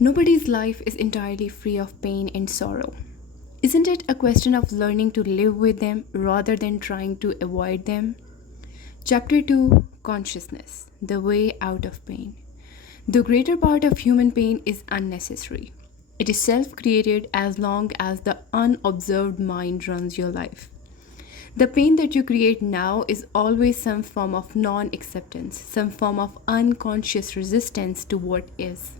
Nobody's life is entirely free of pain and sorrow. Isn't it a question of learning to live with them rather than trying to avoid them? Chapter 2, Consciousness, the way out of pain. The greater part of human pain is unnecessary. It is self created as long as the unobserved mind runs your life. The pain that you create now is always some form of non acceptance, some form of unconscious resistance to what is.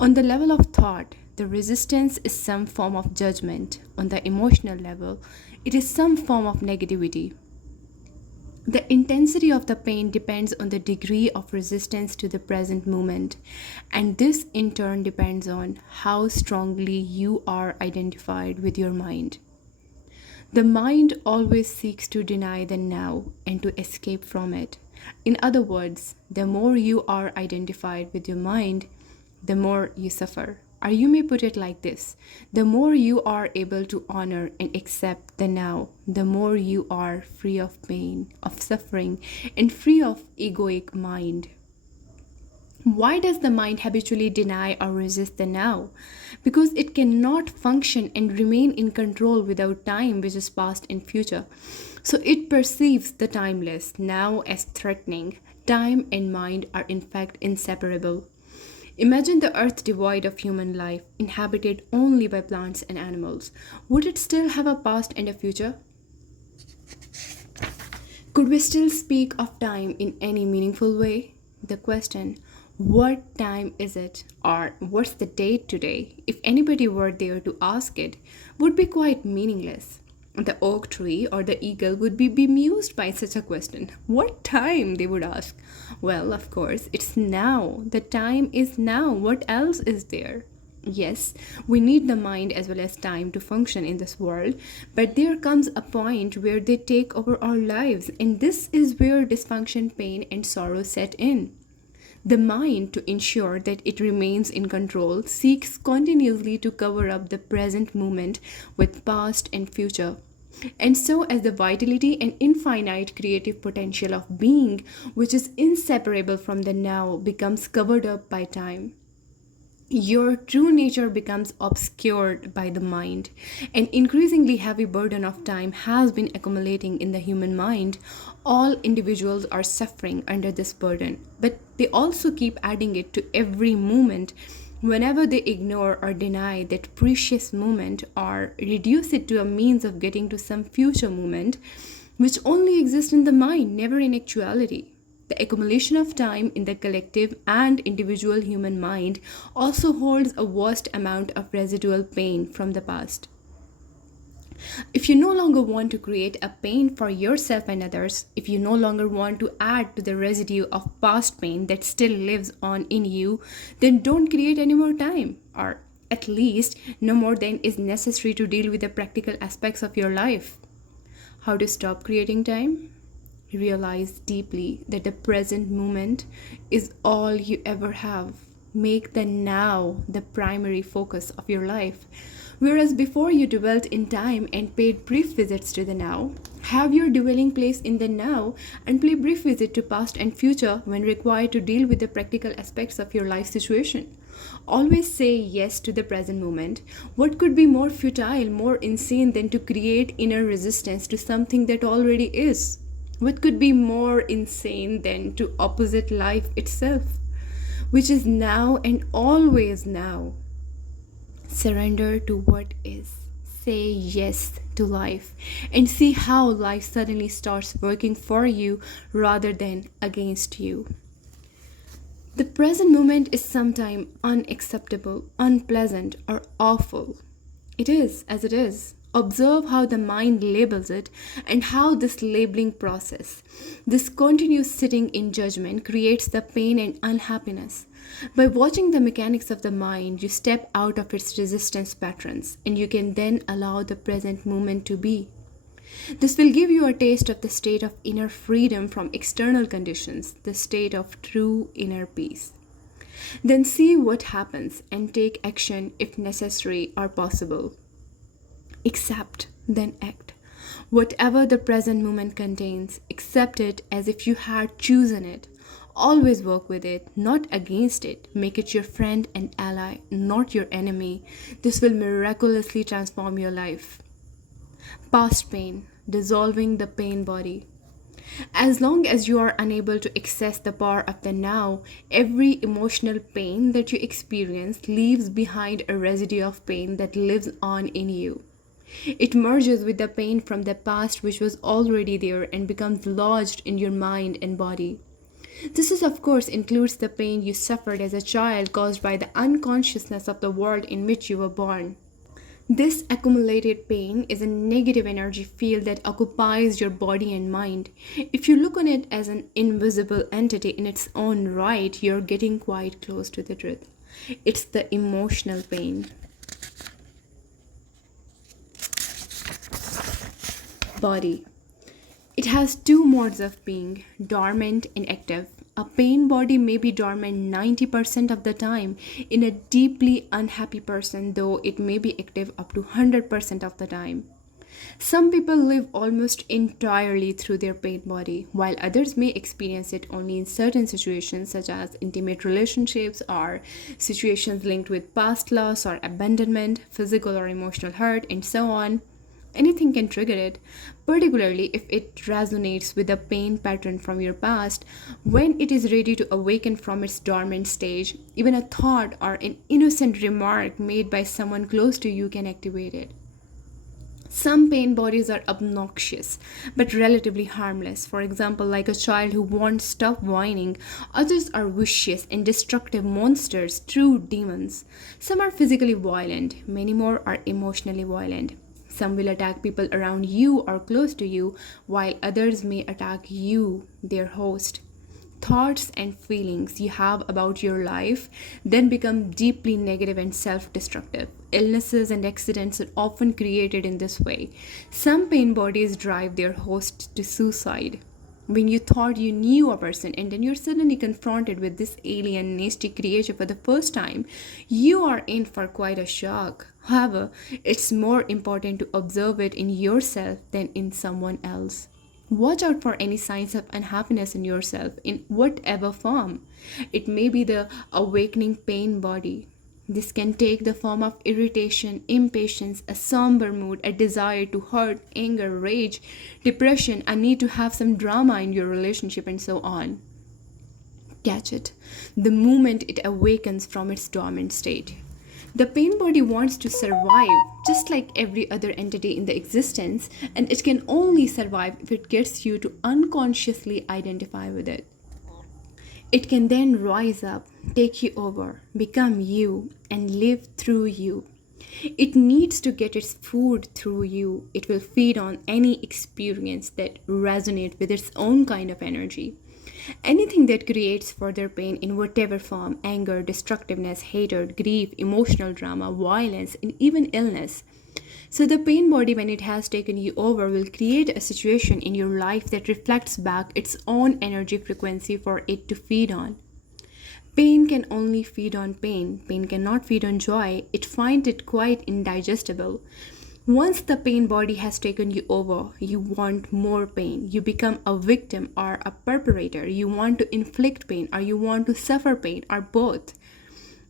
On the level of thought, the resistance is some form of judgment. On the emotional level, it is some form of negativity. The intensity of the pain depends on the degree of resistance to the present moment, and this in turn depends on how strongly you are identified with your mind. The mind always seeks to deny the now and to escape from it. In other words, the more you are identified with your mind, the more you suffer. Or you may put it like this: the more you are able to honor and accept the now, the more you are free of pain, of suffering, and free of egoic mind. Why does the mind habitually deny or resist the now? Because it cannot function and remain in control without time, which is past and future. So it perceives the timeless now as threatening. Time and mind are in fact inseparable. Imagine the earth devoid of human life, inhabited only by plants and animals. Would it still have a past and a future? Could we still speak of time in any meaningful way? The question, what time is it, or what's the date today, if anybody were there to ask it, would be quite meaningless. The oak tree or the eagle would be bemused by such a question. What time? They would ask. Well, of course, it's now. The time is now. What else is there? Yes, we need the mind as well as time to function in this world, but there comes a point where they take over our lives, and this is where dysfunction, pain, and sorrow set in. The mind, to ensure that it remains in control, seeks continuously to cover up the present moment with past and future. And so, as the vitality and infinite creative potential of being, which is inseparable from the now, becomes covered up by time, your true nature becomes obscured by the mind. An increasingly heavy burden of time has been accumulating in the human mind. All individuals are suffering under this burden, but they also keep adding it to every moment. Whenever they ignore or deny that precious moment or reduce it to a means of getting to some future moment, which only exists in the mind, never in actuality. The accumulation of time in the collective and individual human mind also holds a vast amount of residual pain from the past. If you no longer want to create a pain for yourself and others, if you no longer want to add to the residue of past pain that still lives on in you, then don't create any more time, or at least no more than is necessary to deal with the practical aspects of your life. How to stop creating time? Realize deeply that the present moment is all you ever have. Make the now the primary focus of your life. Whereas before you dwelt in time and paid brief visits to the now, have your dwelling place in the now and pay brief visit to past and future when required to deal with the practical aspects of your life situation. Always say yes to the present moment. What could be more futile, more insane than to create inner resistance to something that already is? What could be more insane than to opposite life itself, which is now and always now? Surrender to what is. Say yes to life and see how life suddenly starts working for you rather than against you. The present moment is sometimes unacceptable, unpleasant, or awful. It is as it is. Observe how the mind labels it and how this labeling process, this continuous sitting in judgment, creates the pain and unhappiness. By watching the mechanics of the mind, you step out of its resistance patterns and you can then allow the present moment to be. This will give you a taste of the state of inner freedom from external conditions, the state of true inner peace. Then see what happens and take action if necessary or possible. Accept, then act. Whatever the present moment contains, accept it as if you had chosen it. Always work with it, not against it. Make it your friend and ally, not your enemy. This will miraculously transform your life. Past pain, dissolving the pain body. As long as you are unable to access the power of the now, every emotional pain that you experience leaves behind a residue of pain that lives on in you. It merges with the pain from the past which was already there and becomes lodged in your mind and body. This is of course includes the pain you suffered as a child caused by the unconsciousness of the world in which you were born. This accumulated pain is a negative energy field that occupies your body and mind. If you look on it as an invisible entity in its own right, you're getting quite close to the truth. It's the emotional pain. Body. It has two modes of being, dormant and active. A pain body may be dormant 90% of the time. In a deeply unhappy person, though, it may be active up to 100% of the time. Some people live almost entirely through their pain body, while others may experience it only in certain situations, such as intimate relationships or situations linked with past loss or abandonment, physical or emotional hurt, and so on. Anything can trigger it, particularly if it resonates with a pain pattern from your past. When it is ready to awaken from its dormant stage, even a thought or an innocent remark made by someone close to you can activate it. Some pain bodies are obnoxious but relatively harmless. For example, like a child who won't stop whining. Others are vicious and destructive monsters, true demons. Some are physically violent, many more are emotionally violent. Some will attack people around you or close to you, while others may attack you, their host. Thoughts and feelings you have about your life then become deeply negative and self destructive. Illnesses and accidents are often created in this way. Some pain bodies drive their host to suicide. When you thought you knew a person and then you're suddenly confronted with this alien, nasty creature for the first time, you are in for quite a shock. However, it's more important to observe it in yourself than in someone else. Watch out for any signs of unhappiness in yourself in whatever form. It may be the awakening pain body. This can take the form of irritation, impatience, a somber mood, a desire to hurt, anger, rage, depression, a need to have some drama in your relationship, and so on. Catch it the moment it awakens from its dormant state. The pain body wants to survive just like every other entity in the existence, and it can only survive if it gets you to unconsciously identify with it. It can then rise up, take you over, become you, and live through you. It needs to get its food through you. It will feed on any experience that resonates with its own kind of energy. Anything that creates further pain in whatever form, anger, destructiveness, hatred, grief, emotional drama, violence, and even illness. So the pain body, when it has taken you over, will create a situation in your life that reflects back its own energy frequency for it to feed on. Pain can only feed on pain. Pain cannot feed on joy. It finds it quite indigestible. Once the pain body has taken you over, you want more pain. You become a victim or a perpetrator. You want to inflict pain or you want to suffer pain or both.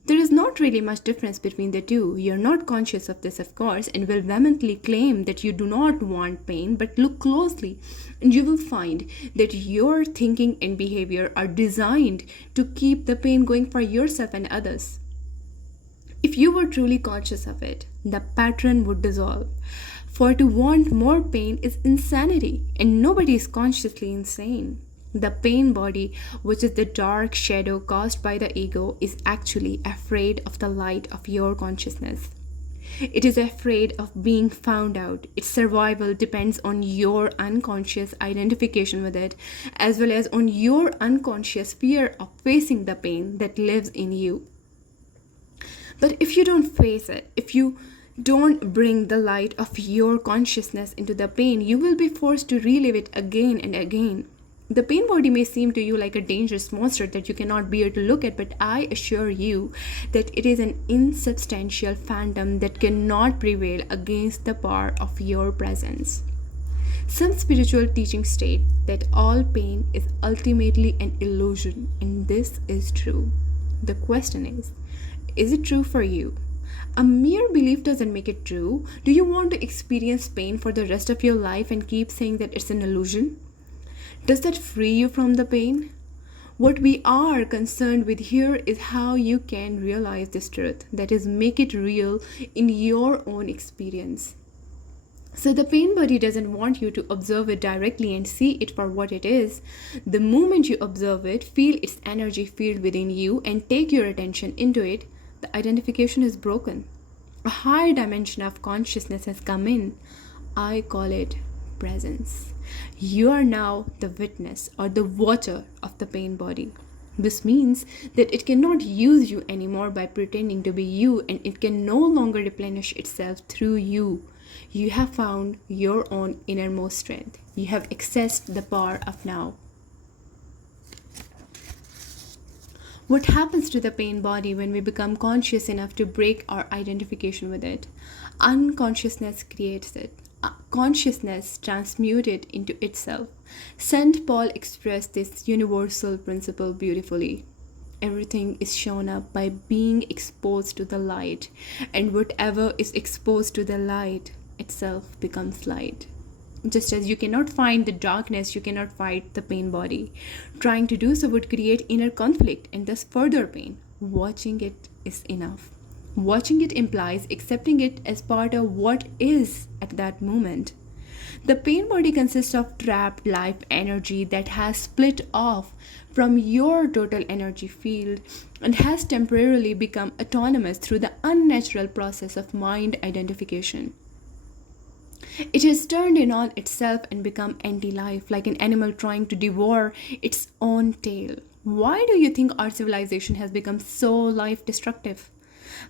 There is not really much difference between the two. You're not conscious of this, of course, and will vehemently claim that you do not want pain, but look closely and you will find that your thinking and behavior are designed to keep the pain going for yourself and others. If you were truly conscious of it, the pattern would dissolve. For to want more pain is insanity, and nobody is consciously insane. The pain body, which is the dark shadow caused by the ego, is actually afraid of the light of your consciousness. It is afraid of being found out. Its survival depends on your unconscious identification with it, as well as on your unconscious fear of facing the pain that lives in you. But if you don't face it, if you don't bring the light of your consciousness into the pain, you will be forced to relive it again and again. The pain body may seem to you like a dangerous monster that you cannot bear to look at, but I assure you that it is an insubstantial phantom that cannot prevail against the power of your presence. Some spiritual teachings state that all pain is ultimately an illusion, and this is true. The question is it true for you? A mere belief doesn't make it true. Do you want to experience pain for the rest of your life and keep saying that it's an illusion? Does that free you from the pain? What we are concerned with here is how you can realize this truth, that is, make it real in your own experience. So the pain body doesn't want you to observe it directly and see it for what it is. The moment you observe it, feel its energy field within you, and take your attention into it, the identification is broken. A higher dimension of consciousness has come in. I call it presence. You are now the witness or the watcher of the pain body. This means that it cannot use you anymore by pretending to be you, and it can no longer replenish itself through you. You have found your own innermost strength. You have accessed the power of now. What happens to the pain body when we become conscious enough to break our identification with it? Unconsciousness creates it. Consciousness transmutes it into itself. St. Paul expressed this universal principle beautifully. Everything is shown up by being exposed to the light, and whatever is exposed to the light itself becomes light. Just as you cannot find the darkness, you cannot fight the pain body. Trying to do so would create inner conflict and thus further pain. Watching it is enough. Watching it implies accepting it as part of what is at that moment. The pain body consists of trapped life energy that has split off from your total energy field and has temporarily become autonomous through the unnatural process of mind identification. It has turned in on itself and become anti-life, like an animal trying to devour its own tail. Why do you think our civilization has become so life-destructive?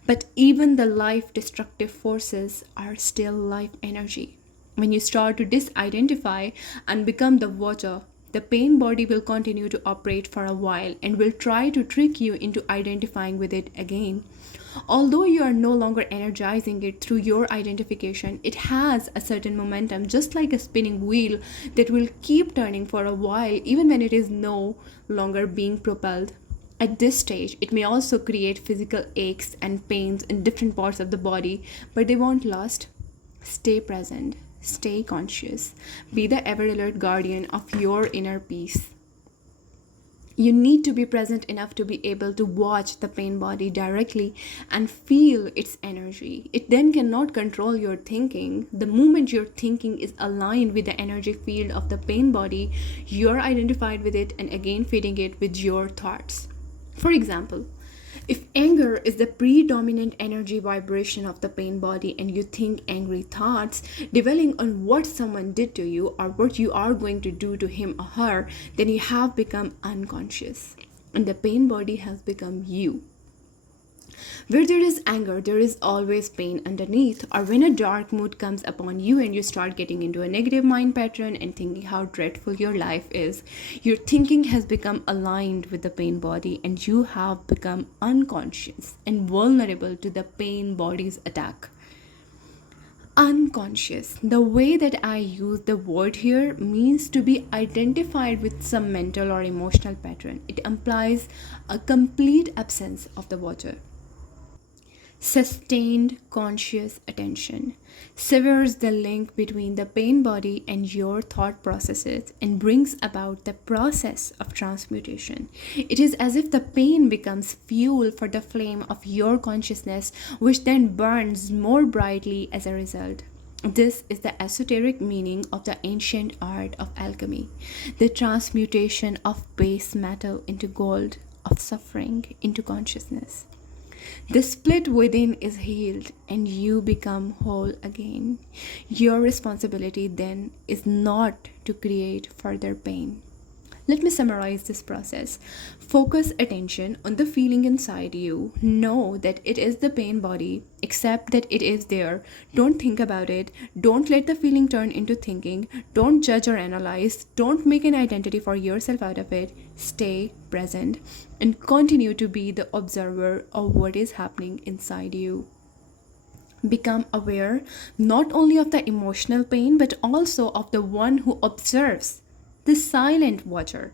But even the life-destructive forces are still life energy. When you start to disidentify and become the watcher, the pain body will continue to operate for a while and will try to trick you into identifying with it again. Although you are no longer energizing it through your identification, it has a certain momentum, just like a spinning wheel that will keep turning for a while even when it is no longer being propelled. At this stage, it may also create physical aches and pains in different parts of the body, but they won't last. Stay present, stay conscious, be the ever alert guardian of your inner peace. You need to be present enough to be able to watch the pain body directly and feel its energy. It then cannot control your thinking. The moment your thinking is aligned with the energy field of the pain body, you're identified with it and again feeding it with your thoughts. For example, if anger is the predominant energy vibration of the pain body and you think angry thoughts, dwelling on what someone did to you or what you are going to do to him or her, then you have become unconscious. And the pain body has become you. Where there is anger, there is always pain underneath. Or when a dark mood comes upon you and you start getting into a negative mind pattern and thinking how dreadful your life is, your thinking has become aligned with the pain body and you have become unconscious and vulnerable to the pain body's attack. Unconscious, the way that I use the word here, means to be identified with some mental or emotional pattern. It implies a complete absence of the watcher. Sustained conscious attention severs the link between the pain body and your thought processes and brings about the process of transmutation. It is as if the pain becomes fuel for the flame of your consciousness, which then burns more brightly as a result. This is the esoteric meaning of the ancient art of alchemy, the transmutation of base metal into gold, of suffering into consciousness. The split within is healed and you become whole again. Your responsibility then is not to create further pain. Let me summarize this process. Focus attention on the feeling inside you. Know that it is the pain body. Accept that it is there. Don't think about it. Don't let the feeling turn into thinking. Don't judge or analyze. Don't make an identity for yourself out of it. Stay present and continue to be the observer of what is happening inside you. Become aware not only of the emotional pain but also of the one who observes, the silent watcher.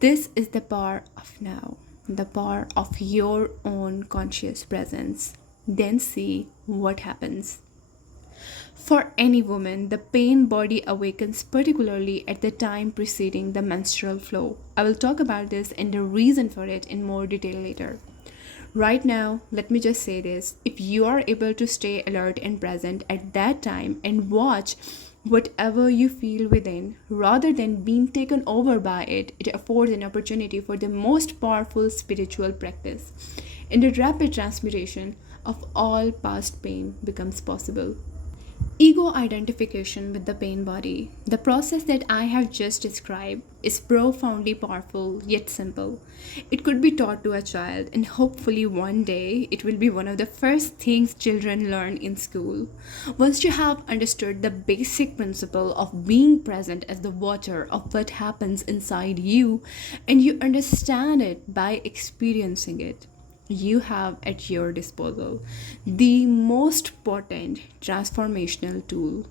This is the power of now, the power of your own conscious presence. Then see what happens. For any woman, the pain body awakens particularly at the time preceding the menstrual flow. I will talk about this and the reason for it in more detail later. Right now, let me just say this: if you are able to stay alert and present at that time and watch whatever you feel within, rather than being taken over by it, it affords an opportunity for the most powerful spiritual practice. And the rapid transmutation of all past pain becomes possible. Ego identification with the pain body. The process that I have just described is profoundly powerful yet simple. It could be taught to a child, and hopefully one day it will be one of the first things children learn in school. Once you have understood the basic principle of being present as the watcher of what happens inside you, and you understand it by experiencing it, you have at your disposal the most potent transformational tool.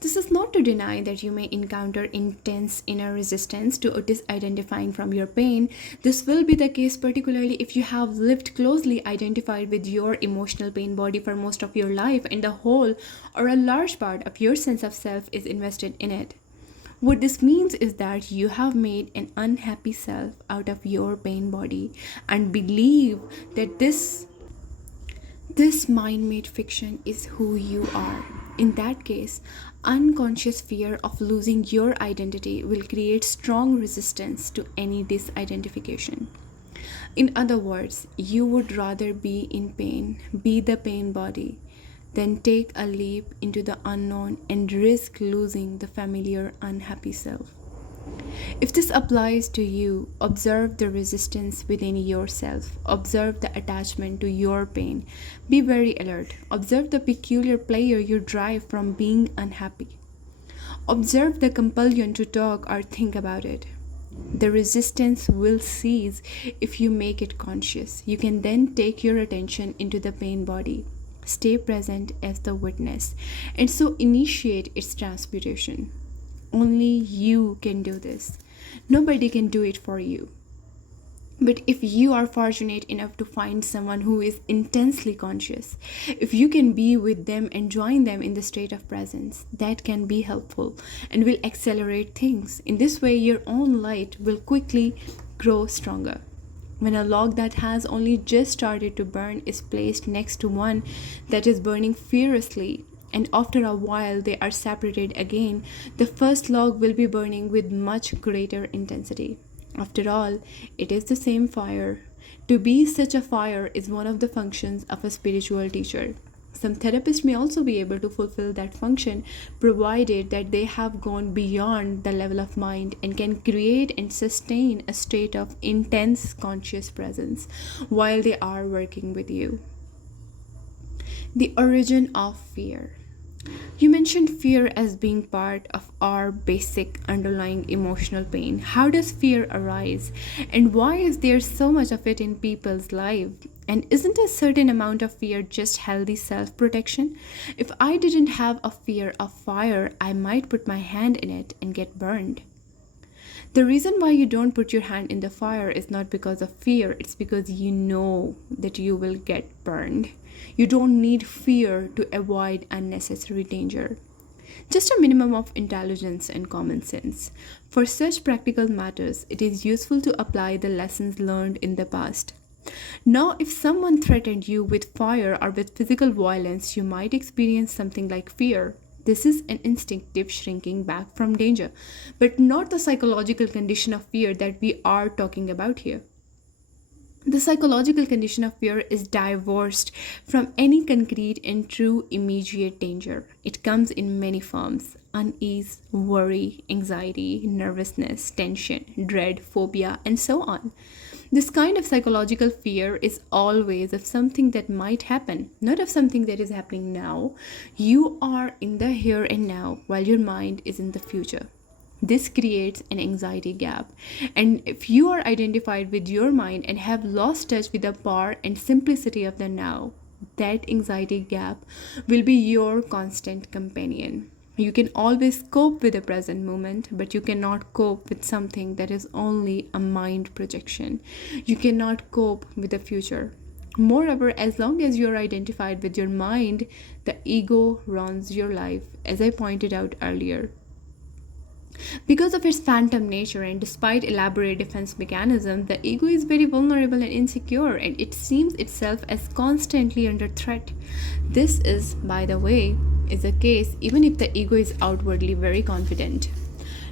This is not to deny that you may encounter intense inner resistance to disidentifying from your pain. This will be the case particularly if you have lived closely identified with your emotional pain body for most of your life and the whole or a large part of your sense of self is invested in it. What this means is that you have made an unhappy self out of your pain body and believe that this mind made fiction is who you are. In that case, unconscious fear of losing your identity will create strong resistance to any disidentification. In other words, you would rather be in pain, be the pain body, than take a leap into the unknown and risk losing the familiar unhappy self. If this applies to you, observe the resistance within yourself. Observe the attachment to your pain. Be very alert. Observe the peculiar pleasure you derive from being unhappy. Observe the compulsion to talk or think about it. The resistance will cease if you make it conscious. You can then take your attention into the pain body. Stay present as the witness, and so initiate its transmutation. Only you can do this. Nobody can do it for you. But if you are fortunate enough to find someone who is intensely conscious, if you can be with them and join them in the state of presence, that can be helpful and will accelerate things. In this way, your own light will quickly grow stronger. When a log that has only just started to burn is placed next to one that is burning furiously, and after a while they are separated again, the first log will be burning with much greater intensity. After all, it is the same fire. To be such a fire is one of the functions of a spiritual teacher. Some therapists may also be able to fulfill that function, provided that they have gone beyond the level of mind and can create and sustain a state of intense conscious presence while they are working with you. The origin of fear. You mentioned fear as being part of our basic underlying emotional pain. How does fear arise? And why is there so much of it in people's lives? And isn't a certain amount of fear just healthy self-protection? If I didn't have a fear of fire, I might put my hand in it and get burned. The reason why you don't put your hand in the fire is not because of fear, it's because you know that you will get burned. You don't need fear to avoid unnecessary danger. Just a minimum of intelligence and common sense. For such practical matters, it is useful to apply the lessons learned in the past. Now, if someone threatened you with fire or with physical violence, you might experience something like fear. This is an instinctive shrinking back from danger, but not the psychological condition of fear that we are talking about here. The psychological condition of fear is divorced from any concrete and true immediate danger. It comes in many forms: unease, worry, anxiety, nervousness, tension, dread, phobia, and so on. This kind of psychological fear is always of something that might happen, not of something that is happening now. You are in the here and now, while your mind is in the future. This creates an anxiety gap. And if you are identified with your mind and have lost touch with the power and simplicity of the now, That anxiety gap will be your constant companion. You can always cope with the present moment, but you cannot cope with something that is only a mind projection. You cannot cope with the future. Moreover, as long as you are identified with your mind, the ego runs your life, as I pointed out earlier. Because of its phantom nature and despite elaborate defense mechanisms, the ego is very vulnerable and insecure, and it sees itself as constantly under threat. This is, by the way, is the case even if the ego is outwardly very confident.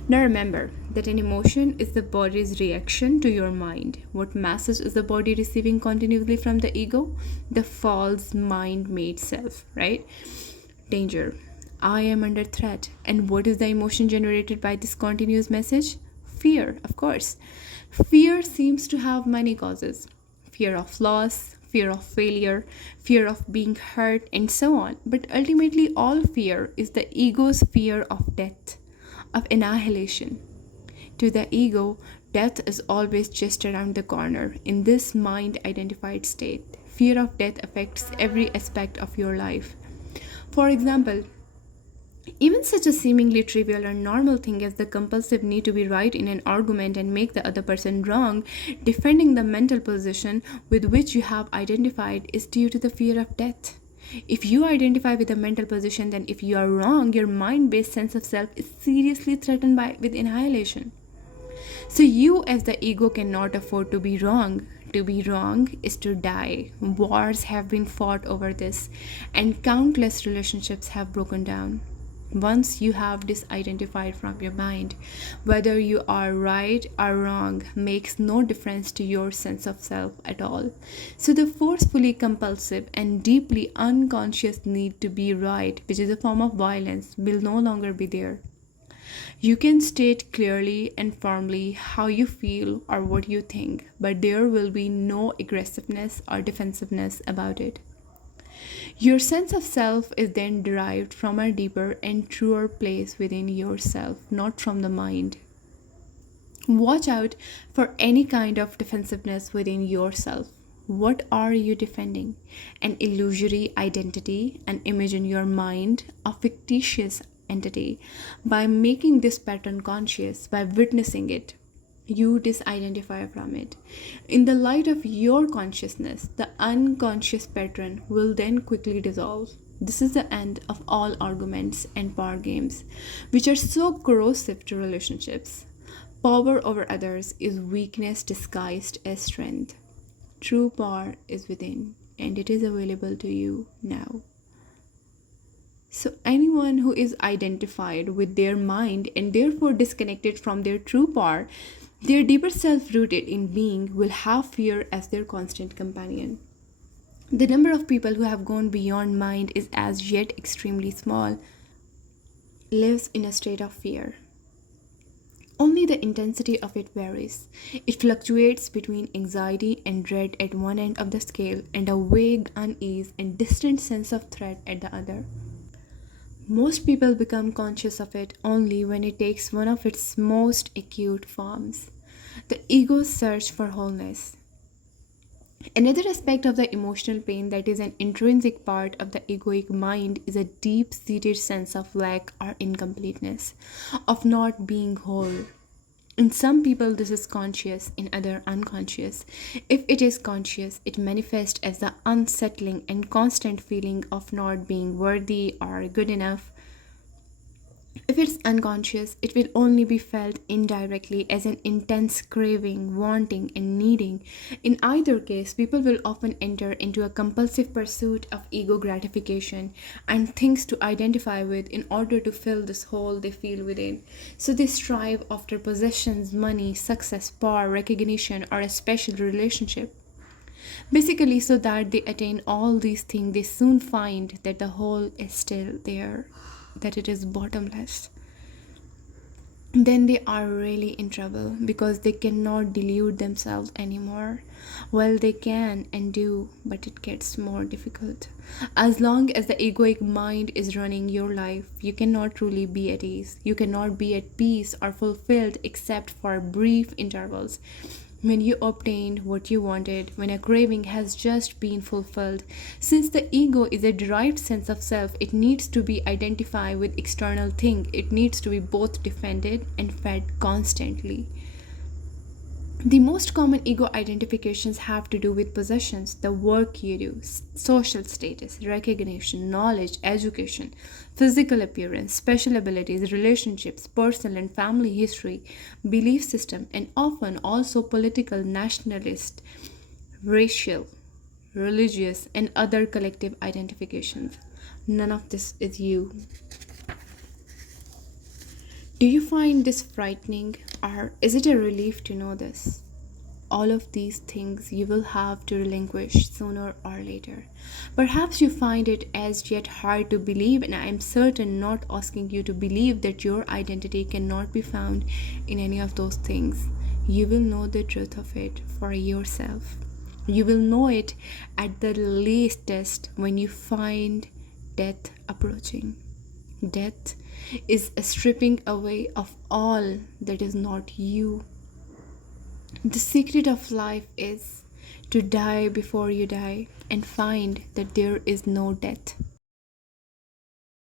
Now remember that an emotion is the body's reaction to your mind. What message is the body receiving continuously from the ego? The false mind-made self, right? Danger. I am under threat. And what is the emotion generated by this continuous message? Fear, of course. Fear seems to have many causes: fear of loss, fear of failure, fear of being hurt, and so on. But ultimately, all fear is the ego's fear of death, of annihilation. To the ego, death is always just around the corner. In this mind identified state, fear of death affects every aspect of your life. For example, even such a seemingly trivial or normal thing as the compulsive need to be right in an argument and make the other person wrong, defending the mental position with which you have identified, is due to the fear of death. If you identify with a mental position, then if you are wrong, your mind-based sense of self is seriously threatened by with annihilation. So you as the ego cannot afford to be wrong. To be wrong is to die. Wars have been fought over this, and countless relationships have broken down. Once you have disidentified from your mind, whether you are right or wrong makes no difference to your sense of self at all. So the forcefully compulsive and deeply unconscious need to be right, which is a form of violence, will no longer be there. You can state clearly and firmly how you feel or what you think, but there will be no aggressiveness or defensiveness about it. Your sense of self is then derived from a deeper and truer place within yourself, not from the mind. Watch out for any kind of defensiveness within yourself. What are you defending? An illusory identity, an image in your mind, a fictitious entity. By making this pattern conscious, by witnessing it, you disidentify from it. In the light of your consciousness, the unconscious pattern will then quickly dissolve. This is the end of all arguments and power games, which are so corrosive to relationships. Power over others is weakness disguised as strength. True power is within, and it is available to you now. So, anyone who is identified with their mind and therefore disconnected from their true power, their deeper self rooted in being, will have fear as their constant companion. The number of people who have gone beyond mind is as yet extremely small, lives in a state of fear. Only the intensity of it varies. It fluctuates between anxiety and dread at one end of the scale and a vague unease and distant sense of threat at the other. Most people become conscious of it only when it takes one of its most acute forms: the ego's search for wholeness. Another aspect of the emotional pain that is an intrinsic part of the egoic mind is a deep-seated sense of lack or incompleteness, of not being whole. In some people, this is conscious, in others, unconscious. If it is conscious, it manifests as the unsettling and constant feeling of not being worthy or good enough. If it's unconscious, it will only be felt indirectly as an intense craving, wanting, and needing. In either case, people will often enter into a compulsive pursuit of ego gratification and things to identify with in order to fill this hole they feel within. So they strive after possessions, money, success, power, recognition, or a special relationship. Basically, so that they attain all these things, they soon find that the hole is still there, that it is bottomless. Then they are really in trouble because they cannot delude themselves anymore. Well, they can and do, but it gets more difficult. As long as the egoic mind is running your life, you cannot truly be at ease. You cannot be at peace or fulfilled except for brief intervals. when you obtained what you wanted, when a craving has just been fulfilled. Since the ego is a derived sense of self, it needs to be identified with external thing. It needs to be both defended and fed constantly. The most common ego identifications have to do with possessions, the work you do, social status, recognition, knowledge, education, physical appearance, special abilities, relationships, personal and family history, belief system, and often also political, nationalist, racial, religious, and other collective identifications. None of this is you. Do you find this frightening, or is it a relief to know this? All of these things you will have to relinquish sooner or later. Perhaps you find it as yet hard to believe, and I am certain not asking you to believe that your identity cannot be found in any of those things. You will know the truth of it for yourself. You will know it at the latest when you find death approaching. Death is a stripping away of all that is not you. The secret of life is to die before you die and find that there is no death.